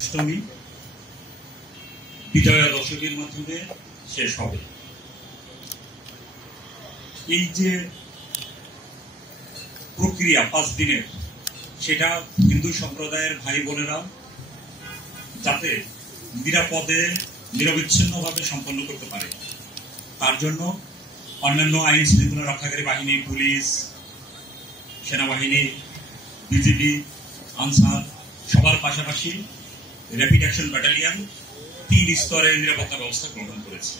অষ্টমী বিজয়া দশমীর মাধ্যমে শেষ হবে। এই যে প্রক্রিয়া 5 দিনের, সেটা হিন্দু সম্প্রদায়ের ভাই বোনেরা যাতে নিরাপদে নিরবিচ্ছিন্নভাবে সম্পন্ন করতে পারে, তার জন্য অন্যান্য আইন শৃঙ্খলা রক্ষাকারী বাহিনী, পুলিশ, সেনাবাহিনী, বিজিবি, আনসার সবার পাশাপাশি র্যাপিড অ্যাকশন ব্যাটালিয়ন 3 স্তরে নিরাপত্তা ব্যবস্থা গ্রহণ করেছে।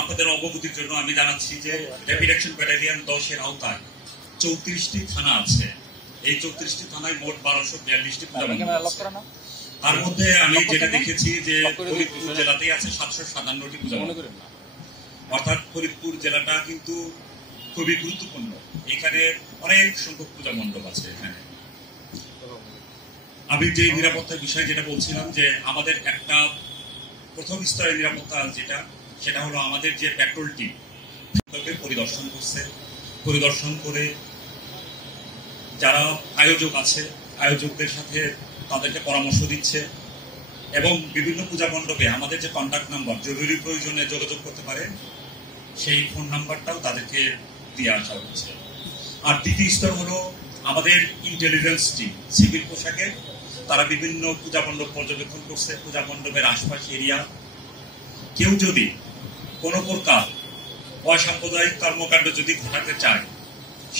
আপনাদের অবগতির জন্য আমি জানাচ্ছি যে র্যাপিড অ্যাকশন ব্যাটালিয়ন 10-এর আওতায় 34টি থানা আছে। এই 34টি থানায় মোট 1242টি পূজা মণ্ডপ আছে। তার মধ্যে আমি যেটা দেখেছি যে ফরিদপুর জেলাতেই আছে 757টি পূজা মণ্ডপ। অর্থাৎ ফরিদপুর জেলাটা কিন্তু খুবই গুরুত্বপূর্ণ। এখানে অনেক সংখ্যক পূজা মণ্ডপ আছে। এখানে আমি যে নিরাপত্তার বিষয়ে যেটা বলছিলাম, যে আমাদের একটা প্রথম স্তরের নিরাপত্তা সেটা হলো আমাদের যে পেট্রোল টিম পরিদর্শন করছে, পরিদর্শন করে যারা আয়োজক আছে আয়োজকদের সাথে তাদেরকে পরামর্শ দিচ্ছে, এবং বিভিন্ন পূজা মণ্ডপে আমাদের যে কন্ট্যাক্ট নাম্বার, জরুরি প্রয়োজনে যোগাযোগ করতে পারে সেই ফোন নাম্বারটাও তাদেরকে দিয়ে আসা হচ্ছে। আর দ্বিতীয় স্তর হলো আমাদের ইন্টেলিজেন্স টিম সিভিল পোশাকে, তারা বিভিন্ন পূজা মণ্ডপ পর্যবেক্ষণ করছে। পূজা মণ্ডপের আশপাশ এরিয়া কেউ যদি কোনো প্রকার অসাম্প্রদায়িক কর্মকাণ্ড যদি ঘটাতে চায়,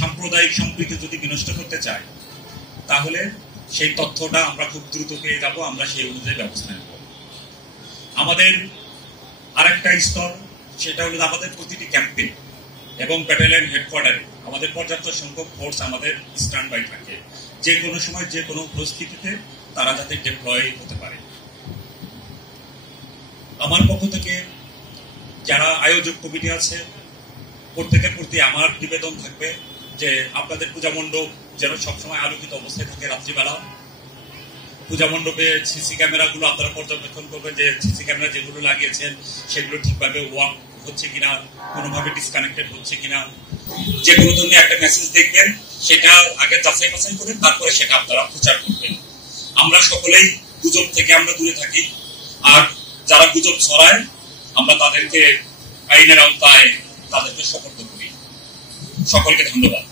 সাম্প্রদায়িক সম্প্রীতি যদি বিনষ্ট করতে চায়, তাহলে সেই তথ্যটা আমরা খুব দ্রুত পেয়ে যাব, আমরা সেই অনুযায়ী ব্যবস্থা নেব। আমাদের আরেকটা স্তর, সেটা হলো আমাদের প্রতিটি ক্যাম্পে এবং ব্যাটালিয়ন হেডকোয়ার্টারে আমাদের পর্যাপ্ত সংখ্যক ফোর্স আমাদের স্ট্যান্ড বাই থাকে, যে কোনো সময় যে কোনো পরিস্থিতিতে তারা যাতে ডিপ্লয় হতে পারে। আমার পক্ষ থেকে যারা আয়োজক কমিটি আছে, প্রত্যেকের প্রতি আমার নিবেদন থাকবে যে আপনাদের পূজা মণ্ডপ যেন সবসময় আলোকিত অবস্থায় থাকে। রাত্রিবেলা পূজা মণ্ডপে সিসি ক্যামেরাগুলো আপনারা পর্যবেক্ষণ করবেন, যে সিসি ক্যামেরা যেগুলো লাগিয়েছেন সেগুলো ঠিকভাবে ওয়ার্ক হচ্ছে কিনা, কোনোভাবে ডিসকানেক্টেড হচ্ছে কিনা। যে কোনো ধরনের একটা মেসেজ দেখবেন, সেটা আগে যাচাই বাছাই করে তারপরে সেটা আপনারা প্রচার করবেন। আমরা সকলেই গুজব থেকে আমরা দূরে থাকি, আর যারা গুজব ছড়ায় আমরা তাদেরকে আইনের আওতায় তাদেরকে সোপর্দ করি। সকলকে ধন্যবাদ।